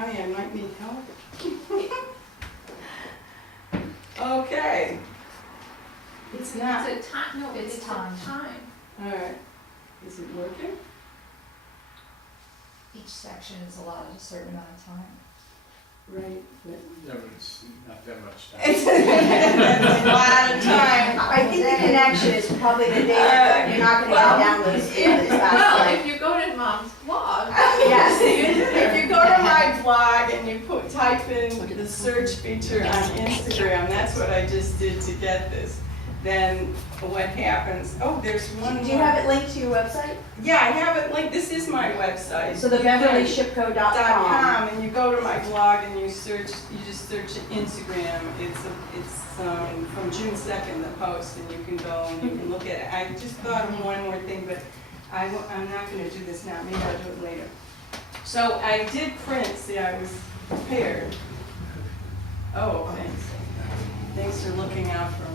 honey, I might need help. Okay. It's not. It's a time, no, It's it's time. a time. All right. Is it working? Each section is allotted a certain amount of time. Right. Yeah, but it's not that much time. It's a lot of time. I think the connection is probably the data, you're not gonna Well, get downloads as Well, fast. if you go to Mom's blog, Yes. If you go to my blog and you type in the search feature on Instagram, that's what I just did to get this. Then what happens? Oh, there's one more. Do you have it linked to your website? Yeah, I have it linked. This is my website. So the BeverlyShipCo.com. .com, and you go to my blog and you search. You just search Instagram. It's from June 2nd, the post, and you can go and you can look at it. I just thought of one more thing, but I'm not going to do this now. Maybe I'll do it later. So I did print. See, I was prepared. Oh, thanks. Thanks for looking out for me.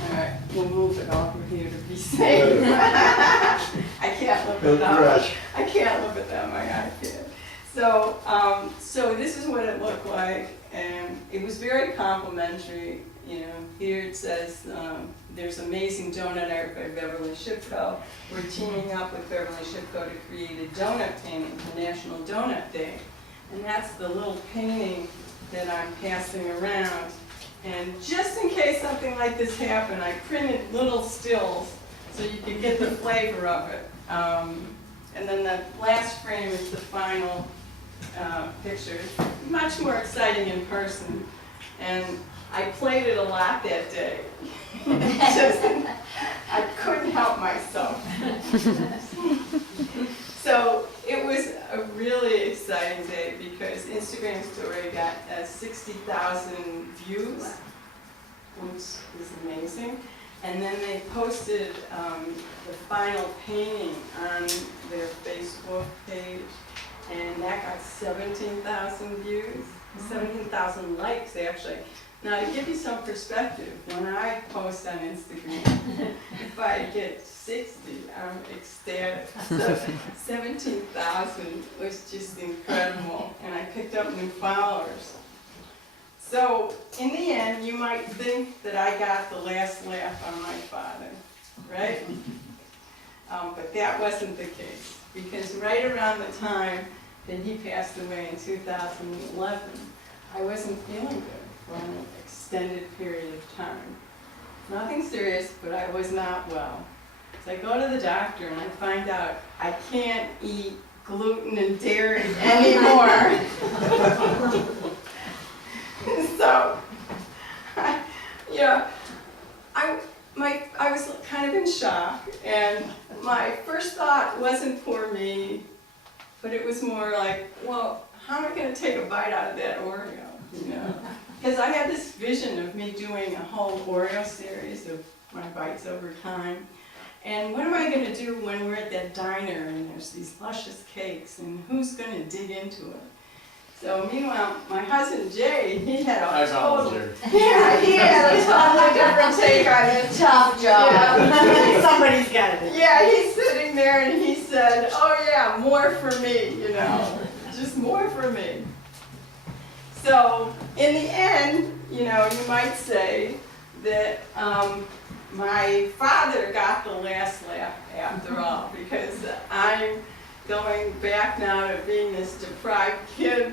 All right, we'll move it over here to be safe. I can't live without. I can't live without my iPad. So this is what it looked like, and it was very complimentary. You know, here it says there's amazing donut art by Beverly Shipco. We're teaming up with Beverly Shipco to create a donut painting for National Donut Day, and that's the little painting that I'm passing around. And just in case something like this happened, I printed little stills so you could get the flavor of it. And then the last frame is the final picture. Much more exciting in person. And I played it a lot that day. I couldn't help myself. So it was a really exciting day because Instagram story got 60,000 views, which is amazing. And then they posted the final painting on their Facebook page, and that got 17,000 views, 17,000 likes actually. Now, to give you some perspective, when I post on Instagram, if I get 60, I'm ecstatic. So 17,000 was just incredible, and I picked up new followers. So, in the end, you might think that I got the last laugh on my father, right? But that wasn't the case, because right around the time that he passed away in 2011, I wasn't feeling good for an extended period of time. Nothing serious, but I was not well. So I go to the doctor and I find out I can't eat gluten and dairy anymore. So, I was kind of in shock, and my first thought wasn't for me, but it was more like, well, how am I going to take a bite out of that Oreo, you know? Because I had this vision of me doing a whole Oreo series of my bites over time. And what am I going to do when we're at that diner and there's these luscious cakes, and who's going to dig into it? So meanwhile, my husband Jay, he had I a total, volunteer. yeah, he had a totally different take on it. Tough job. Yeah. Somebody's got it. Yeah, he's sitting there and he said, oh yeah, more for me, you know, just more for me. So in the end, you know, you might say that my father got the last laugh after all, because I'm going back now to being this deprived kid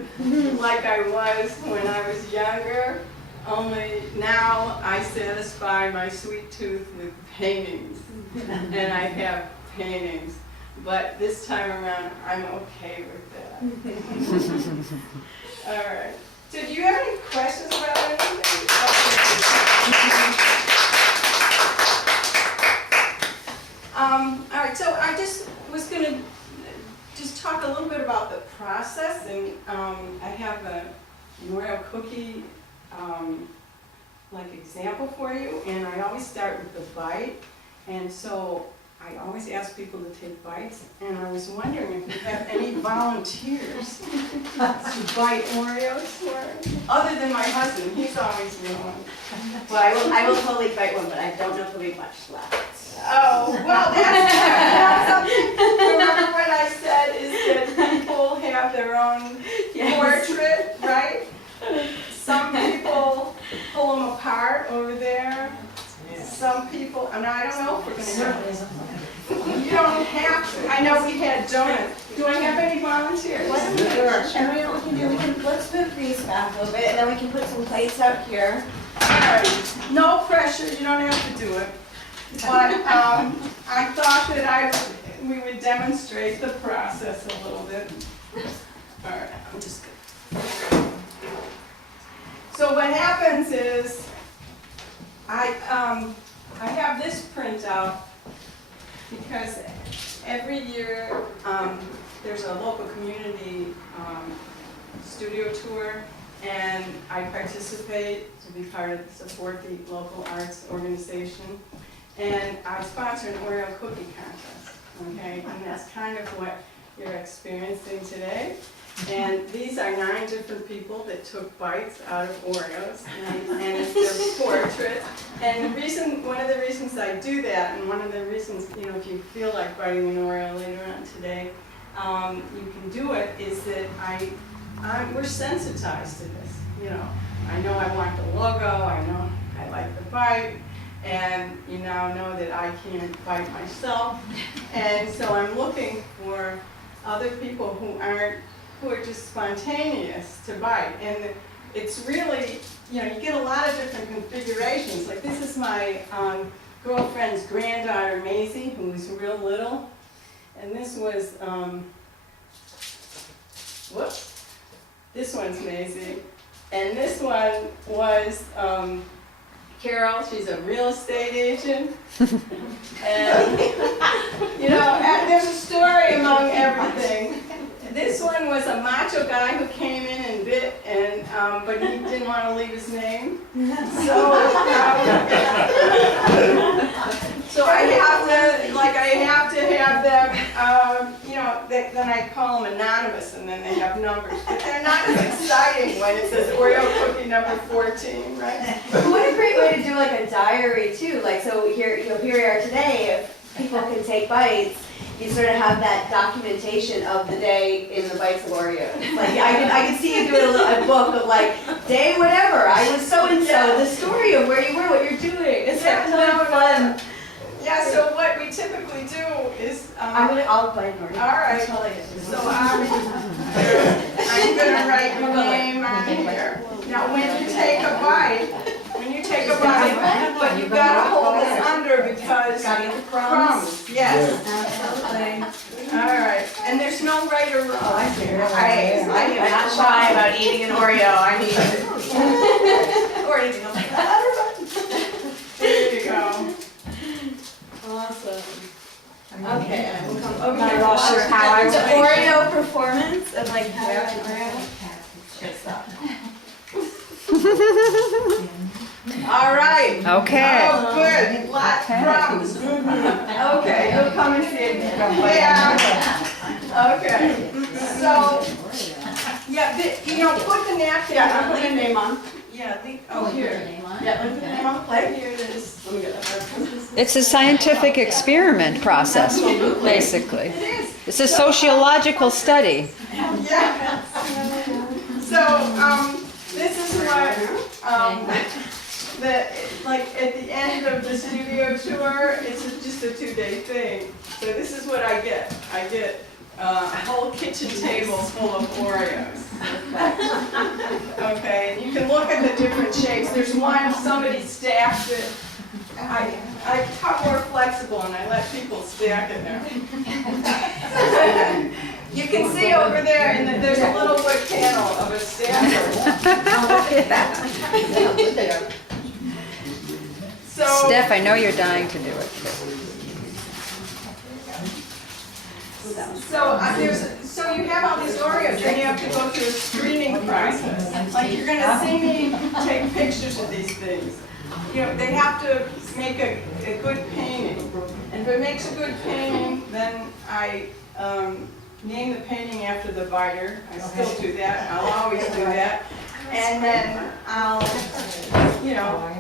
like I was when I was younger, only now I satisfy my sweet tooth with paintings, and I have paintings, but this time around I'm okay with that. All right, so do you have any questions about anything? All right, so I just was going to just talk a little bit about the process, and I have a Oreo cookie like example for you, and I always start with the bite, and so I always ask people to take bites, and I was wondering if you have any volunteers to bite Oreos for me, other than my husband. He's always willing. Well, I will totally bite one, but I don't know if there'll be much left. Oh, well, that's something. Remember what I said is that people have have their own portrait, right? Some people pull them apart over there. Some people, and I don't know if we're gonna have. You don't have to. I know we had donuts. Do I have any volunteers? And we know what we can do, let's move these back a little bit, and then we can put some plates out here. All right. No pressure, you don't have to do it. But I thought that we would demonstrate the process a little bit. All right, I'm just gonna. So what happens is, I have this printout because every year there's a local community studio tour, and I participate to be part of, support the local arts organization, and I sponsor an Oreo cookie contest, okay, and that's kind of what you're experiencing today. And these are 9 different people that took bites out of Oreos, and it's their portrait. And the reason, one of the reasons I do that, and one of the reasons, you know, if you feel like biting an Oreo later on today, you can do it, is that we're sensitized to this, you know. I know I want the logo, I know I like the bite, and you now know that I can't bite myself. And so I'm looking for other people who are just spontaneous to bite. And it's really, you know, you get a lot of different configurations. Like this is my girlfriend's granddaughter, Maisie, who was real little. And this was, whoops, this one's Maisie. And this one was Carol, she's a real estate agent. And, you know, and there's a story among everything. This one was a macho guy who came in and bit, and but he didn't want to leave his name. So, so I have to have them, you know, then I call them anonymous, and then they have numbers. But they're not as exciting when it says Oreo cookie number 14, right? What a great way to do like a diary too. Like so here, you know, here we are today. If people can take bites, you sort of have that documentation of the day in the bites of Oreos. Like I can see you doing a book of like day whatever. I was so and so. The story of where you were, what you're doing. It's like totally fun. Yeah. So what we typically do is I'll bite Oreo. all right. So I'm gonna write your name on here. Now when you take a bite, but you gotta hold it under because Gotta get the crumbs. Yes. Absolutely. All right. And there's no right or wrong. I am not shy about eating an Oreo. I mean, or anything else like that. There you go. Awesome. Okay, we'll come over Not here. at all sure how I It's would an make it. Oreo performance of like how an Oreo. All right. Okay. Oh, good. Lots of crumbs. Okay, you'll come and see it. Yeah. Okay. So, yeah, you know, put the napkin. Yeah, put your name on. Yeah, oh, here. Yeah, put your name on the plate. Here it is. Let me get that. It's a scientific experiment process, basically. It is. It's a sociological study. Yeah. So, this is what, like at the end of the studio tour, it's just a 2-day thing. So this is what I get. I get a whole kitchen table full of Oreos. Okay, and you can look at the different shapes. There's one, somebody stacked it. I become more flexible and I let people stack it there. You can see over there, and there's a little wood panel of a stacker. So, Steph, I know you're dying to do it. so you have all these Oreos, then you have to go through a screening process. Like you're gonna see me take pictures of these things. You know, they have to make a good painting. And if it makes a good painting, then I name the painting after the biter. I still do that, I'll always do that. And then I'll, you know,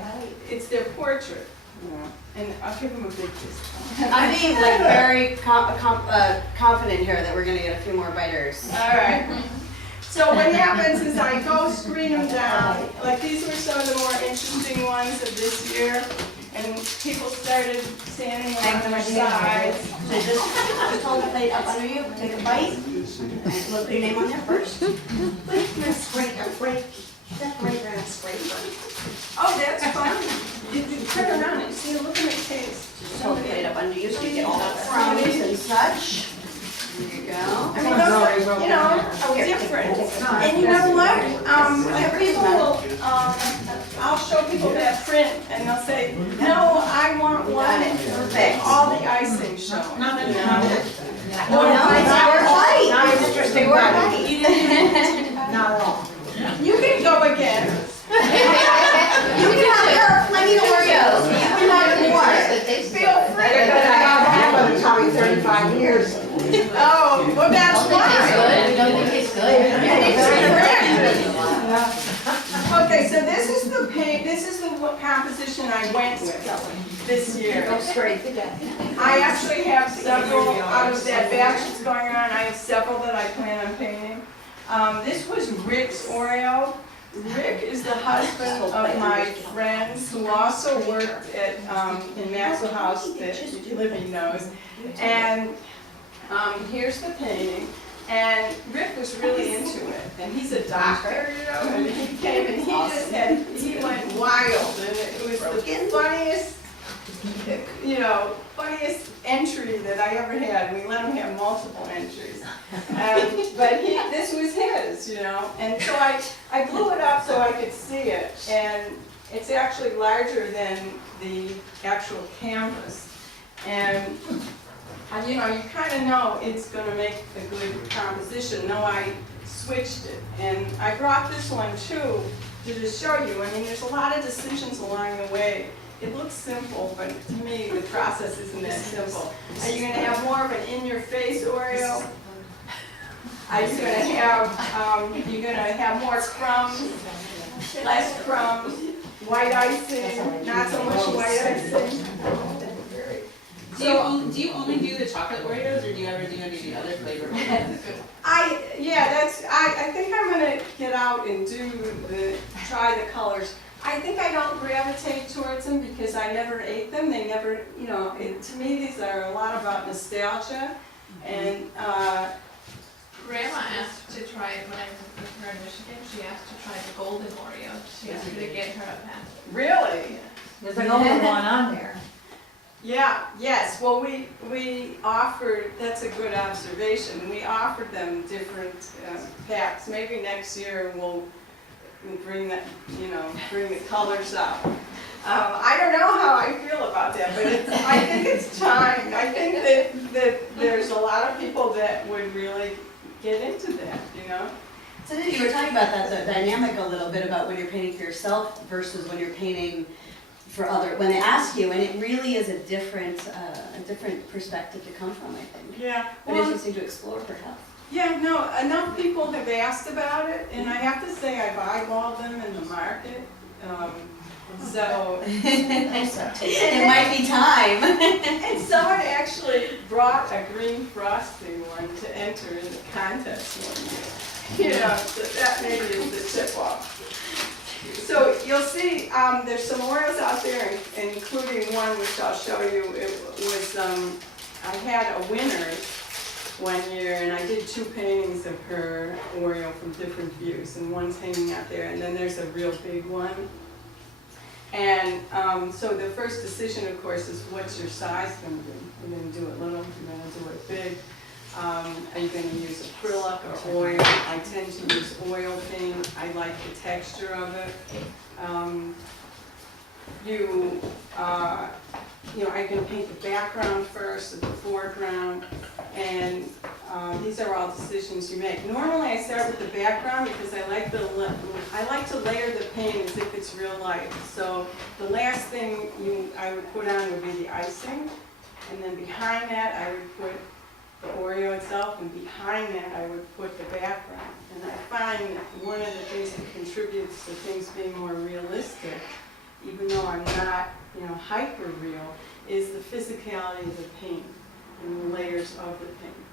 it's their portrait. You know. And I'll give him a big kiss. I'm being like very confident here that we're gonna get a few more biters. All right. So what happens is I go screen them down. Like these were some of the more interesting ones of this year. And people started standing on their sides. So just hold the plate up under you, take a bite, and look your name on there first. Oh, that's fun. You turn around and see, look at my face. Just hold the plate up under you so you get all the crumbs and such. There you go. I mean, those are, you know, different. And you know what? People will, I'll show people that print and they'll say, no, I want one with all the icing shown. Not you know? No, it's your bite. It's your bite. Not at all. You can go again. You can have plenty of Oreos. You can have more. Feel free. By the time 35 years. Oh, well, that's why. We don't think it's good. Okay, so this is the composition I went with this year. I actually have several out of that batch that's going around. I have several that I plan on painting. This was Rick's Oreo. Rick is the husband of my friends who also worked at in Maxwell House that Libby knows. And here's the painting. And Rick was really into it, and he's a doctor, you know, and he came and he went wild, and it was the funniest, you know, funniest entry that I ever had. We let him have multiple entries, but this was his, you know, and so I blew it up so I could see it, and it's actually larger than the actual canvas, and you know, you kind of know it's going to make a good composition. No, I switched it. And I brought this one too to just show you. I mean, there's a lot of decisions along the way. It looks simple, but to me, the process isn't that simple. Are you going to have more of an in-your-face Oreo? Are you going to have more crumbs, less crumbs, white icing, not so much white icing? Do you only do the chocolate Oreos, or do you ever do any of the other flavors? I think I'm gonna get out and try the colors. I think I don't gravitate towards them because I never ate them. They never, you know, to me these are a lot about nostalgia. And Grandma asked to try it when I was with her in Michigan. She asked to try the golden Oreo. She asked me to get her a pack. really, There's an older one on there. yeah, yes. Well, we offered. That's a good observation. We offered them different packs. Maybe next year we'll bring that, you know, bring the colors out. I don't know how I feel about that, but I think it's time. I think that there's a lot of people that would really get into that, you know. So you were talking about that, the dynamic a little bit about when you're painting for yourself versus when you're painting for when they ask you, and it really is a different perspective to come from, I think. Yeah. But interesting to explore, perhaps. Yeah, no, enough people have asked about it, and I have to say I've eyeballed them in the market. So It might be time. and someone actually brought a green frosty one to enter in the contest one year. You know, so that maybe is the tip off. So you'll see there's some Oreos out there, including one which I'll show you. It was I had a winner one year, and I did 2 paintings of her Oreo from different views, and one's hanging out there, and then there's a real big one. And so the first decision, of course, is what's your size going to be? You're going to do it little, you're going to do it big. Are you going to use acrylic or oil? I tend to use oil paint. I like the texture of it. You know, I can paint the background first, or the foreground, and these are all decisions you make. Normally, I start with the background because I like to layer the paint as if it's real light. So the last thing I would put on would be the icing, and then behind that I would put the Oreo itself, and behind that I would put the background. And I find that one of the things that contributes to things being more realistic even though I'm not, hyper real, is the physicality of the paint and the layers of the paint.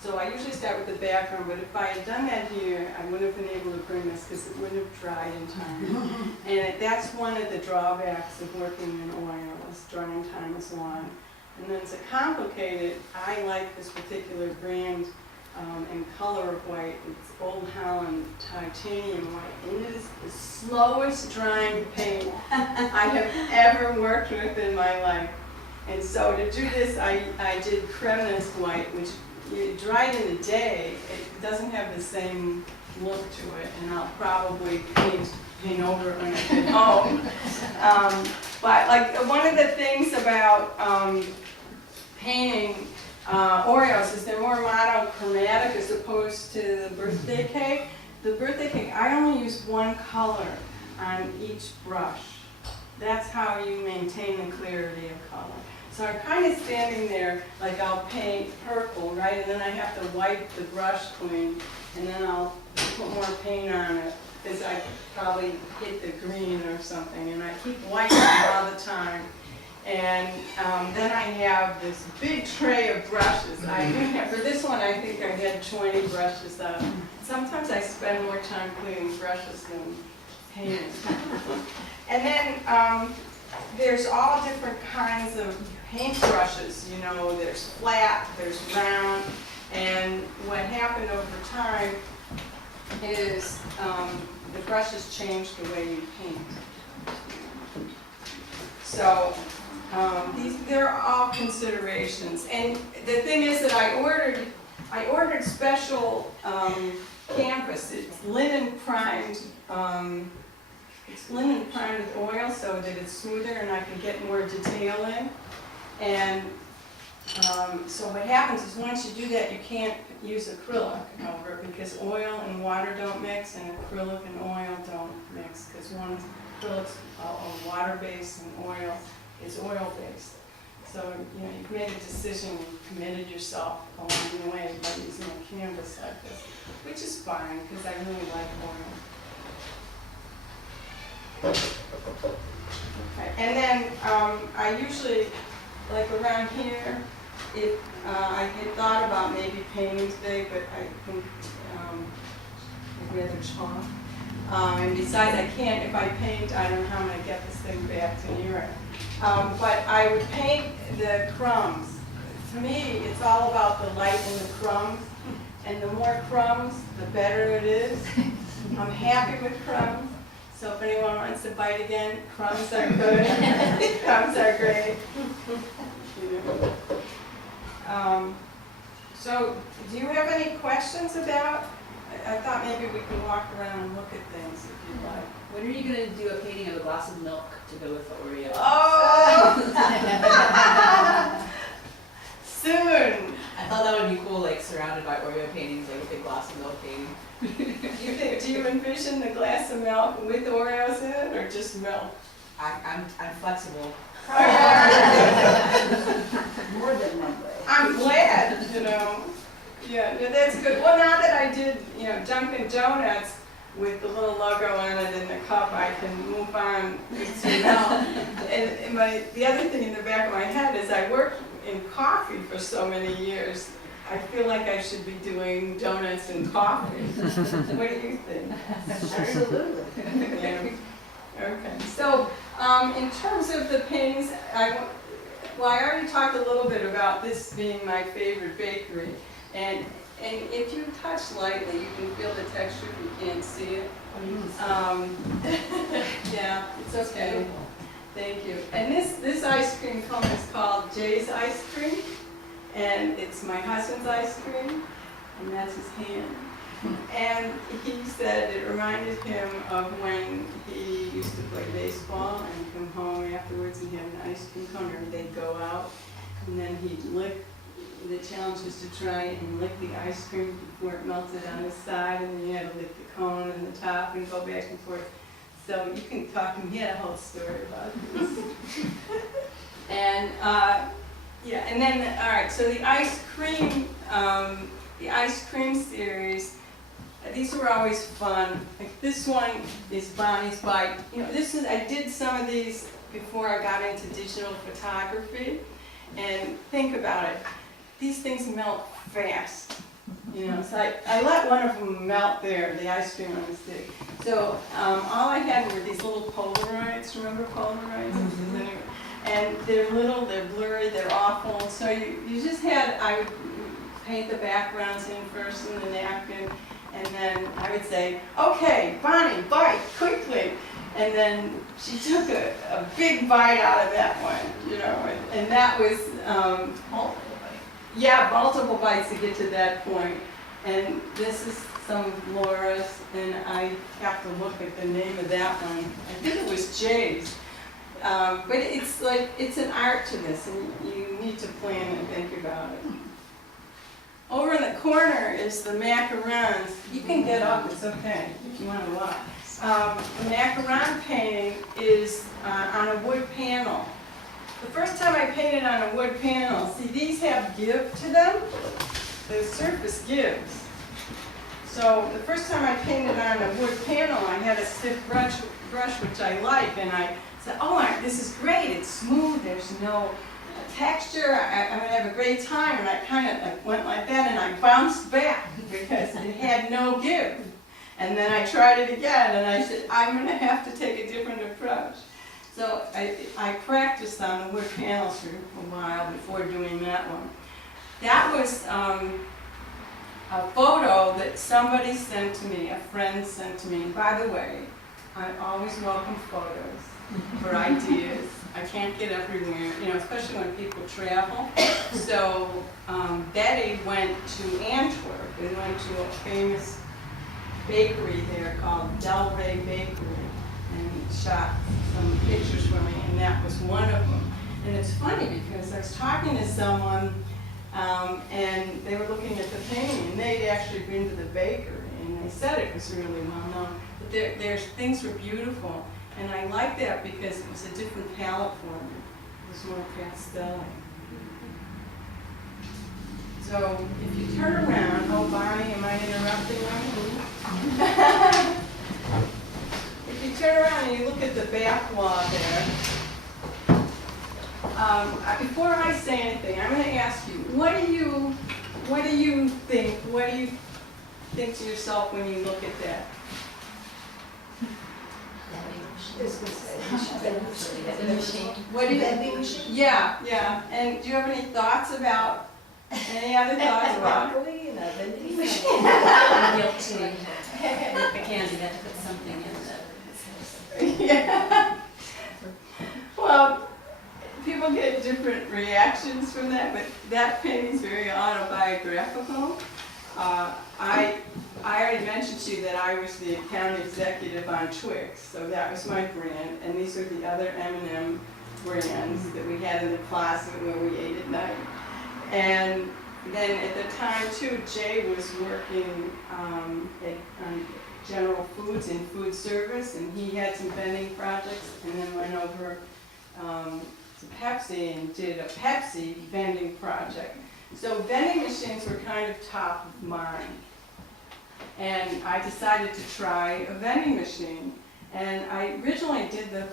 So I usually start with the background, but if I had done that here, I wouldn't have been able to bring this because it wouldn't have dried in time. And that's one of the drawbacks of working in oil, is drying time is long. And then to complicate it, I like this particular brand and color of white. It's Old Holland titanium white, and it is the slowest drying paint I have ever worked with in my life. And so to do this, I did Kremnitz white, which you dry it in a day. It doesn't have the same look to it, and I'll probably paint over it when I get home. But like one of the things about painting Oreos is they're more monochromatic as opposed to the birthday cake. The birthday cake, I only use one color on each brush. That's how you maintain the clarity of color. So I'm kind of standing there, like I'll paint purple, right? And then I have to wipe the brush clean, and then I'll put more paint on it, because I probably hit the green or something, and I keep wiping all the time. And then I have this big tray of brushes. For this one, I think I had 20 brushes up. Sometimes I spend more time cleaning brushes than painting. And then there's all different kinds of paint brushes. There's flat, there's round, and what happened over time is the brushes change the way you paint. So they're all considerations. And the thing is that I ordered special canvas. It's linen primed. It's linen primed with oil so that it's smoother and I can get more detail in. And so what happens is once you do that, you can't use acrylic over it because oil and water don't mix, and acrylic and oil don't mix, because one acrylic's water-based and oil is oil-based. So you've made a decision, you've committed yourself along the way by using a canvas like this, which is fine because I really like oil. Okay. And then I usually, like around here, if I had thought about maybe painting today, but I think I'd rather chalk. And besides, I can't, if I paint, I don't know how I'm going to get this thing back to New York. But I would paint the crumbs. To me, it's all about the light in the crumbs. And the more crumbs, the better it is. I'm happy with crumbs. So if anyone wants to bite again, crumbs are good. Crumbs are great. So do you have any questions about? I thought maybe we could walk around and look at things if you'd like. When are you gonna do a painting of a glass of milk to go with the Oreo? Oh! Soon! I thought that would be cool, like surrounded by Oreo paintings, like a big glass of milk painting. Do you envision the glass of milk with Oreos in it, or just milk? I'm flexible. More than one way. I'm glad, Yeah, that's good. Well, now that I did, Dunkin' Donuts with the little logo on it in the cup, I can move on to milk. And the other thing in the back of my head is I worked in coffee for so many years. I feel like I should be doing donuts and coffee. What do you think? Absolutely. Yeah. Okay. So, in terms of the paintings, I already talked a little bit about this being my favorite bakery. And if you touch lightly, you can feel the texture if you can't see it. Yeah, it's okay. Thank you. And this ice cream cone is called Jay's Ice Cream. And it's my husband's ice cream, and that's his hand. And he said it reminded him of when he used to play baseball and come home afterwards and have an ice cream cone, or they'd go out, and then he'd lick. The challenge was to try and lick the ice cream before it melted on the side, and then you had to lick the cone and the top and go back and forth. So you can talk to him. He had a whole story about this. And yeah, and then all right. So the ice cream series these were always fun. Like this one is Bonnie's bike. You know, I did some of these before I got into digital photography. And think about it, these things melt fast. You know, so I let one of them melt there, the ice cream on the stick. So all I had were these little Polaroids. Remember Polaroids? And they're little, they're blurry, they're awful. So you just had, I would paint the backgrounds in first in the napkin, and then I would say, okay, Bonnie, bite, quickly. And then she took a big bite out of that one, you know, and that was, yeah, multiple bites to get to that point. And this is some of Laura's, and I have to look at the name of that one. I think it was Jay's. But it's like, it's an art to this, and you need to plan and think about it. Over in the corner is the macarons. You can get up, it's okay, if you want to watch. The macaron painting is on a wood panel. The first time I painted on a wood panel, see these have give to them? The surface gives. So the first time I painted on a wood panel, I had a stiff brush which I like, and I said, oh, this is great, it's smooth, there's no texture, I'm going to have a great time, and I kind of went like that, and I bounced back because it had no give. And then I tried it again, and I said, I'm going to have to take a different approach. So I practiced on the wood panels for a while before doing that one. That was a photo that somebody sent to me, a friend sent to me. And by the way, I always welcome photos for ideas. I can't get everywhere, you know, especially when people travel. So Betty went to Antwerp and went to a famous bakery there called Del Rey Bakery, and shot some pictures for me, and that was one of them. And it's funny because I was talking to someone, and they were looking at the painting, and they'd actually been to the bakery, and they said it was really well known. But their things were beautiful, and I liked that because it was a different palette for me. It was more pastel. So if you turn around, oh Bonnie, am I interrupting you? If you turn around and you look at the back wall there, before I say anything, I'm going to ask you, what do you think? What do you think to yourself when you look at that? What do you? Yeah. And do you have any thoughts about? Any other thoughts about? Broccoli and a vending machine. Guilty. With the candy, that to put something in the. Yeah. Well, people get different reactions from that, but that painting's very autobiographical. I already mentioned to you that I was the account executive on Twix, so that was my brand, and these are the other M&M brands that we had in the closet where we ate at night. And then at the time too, Jay was working on General Foods in food service, and he had some vending projects, and then went over to Pepsi and did a Pepsi vending project. So vending machines were kind of top of mind. And I decided to try a vending machine. And I originally did the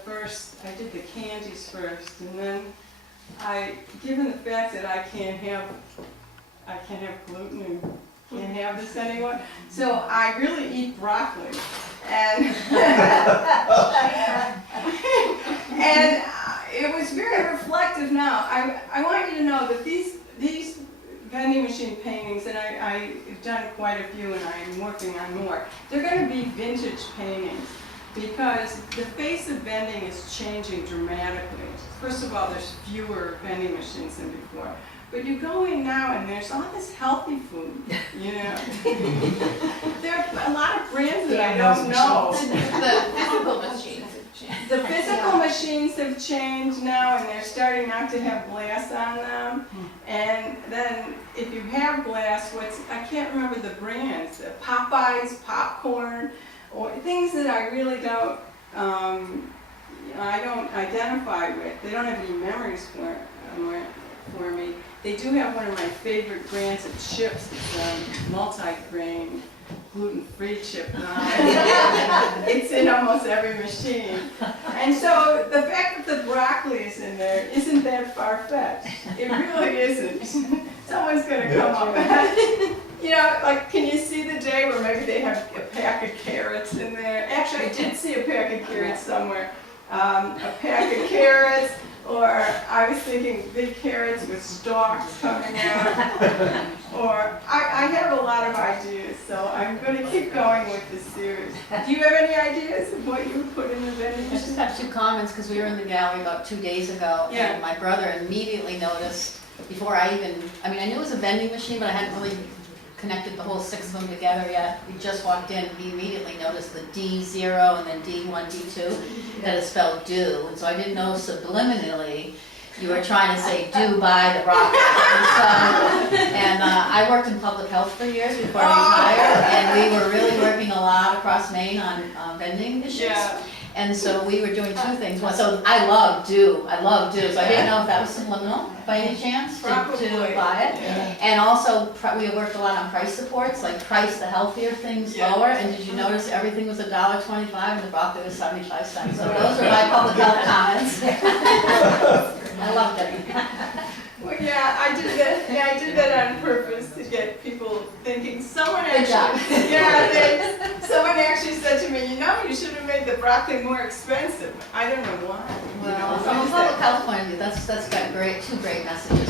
candies first, and then given the fact that I can't have gluten and can't have this anymore, so I really eat broccoli. And and it was very reflective now. I want you to know that these vending machine paintings, and I've done quite a few and I'm working on more, they're going to be vintage paintings because the face of vending is changing dramatically. First of all, there's fewer vending machines than before. But you go in now and there's all this healthy food, you know. There are a lot of brands that I don't know. The physical machines have changed. The physical machines have changed now, and they're starting not to have glass on them. And then if you have glass, I can't remember the brands, Popeyes, popcorn, or things that I really don't, I don't identify with. They don't have any memories for me. They do have one of my favorite brands of chips. It's multi-grain gluten-free chip now. It's in almost every machine. And so the fact that the broccoli is in there isn't that far-fetched. It really isn't. Someone's gonna come up and, you know, like, can you see the day where maybe they have a pack of carrots in there? Actually, I did see a pack of carrots somewhere. A pack of carrots, or I was thinking big carrots with stalks coming out. Or, I have a lot of ideas, so I'm gonna keep going with this series. Do you have any ideas of what you would put in the vending I just machine? have two comments, because we were in the gallery about 2 days ago, Yeah. and my brother immediately noticed, before I even, I mean, I knew it was a vending machine, but I hadn't really connected the whole 6 of them together yet. We just walked in, he immediately noticed the D0 and then D1, D2, that is spelled do, and so I didn't know subliminally you were trying to say do buy the broccoli. And I worked in public health for years before I retired, and we were really working a lot across Maine on vending issues. Yeah. And so we were doing 2 things. One, so I love do, so I didn't know if that was subliminal by any chance to Probably. buy it. Yeah. And also, we worked a lot on price supports, like price the healthier things Yeah. lower. And did you notice everything was $1.25 and the broccoli was 75 cents? So those are my public health comments. I loved it. Well, yeah, I did that. Yeah, I did that on purpose to get people thinking. Someone Good job. actually, yeah, someone actually said to me, you know, you should have made the broccoli more expensive. I don't know why. You know, Well, from a what is public that? health point of view, that's got 2 great messages.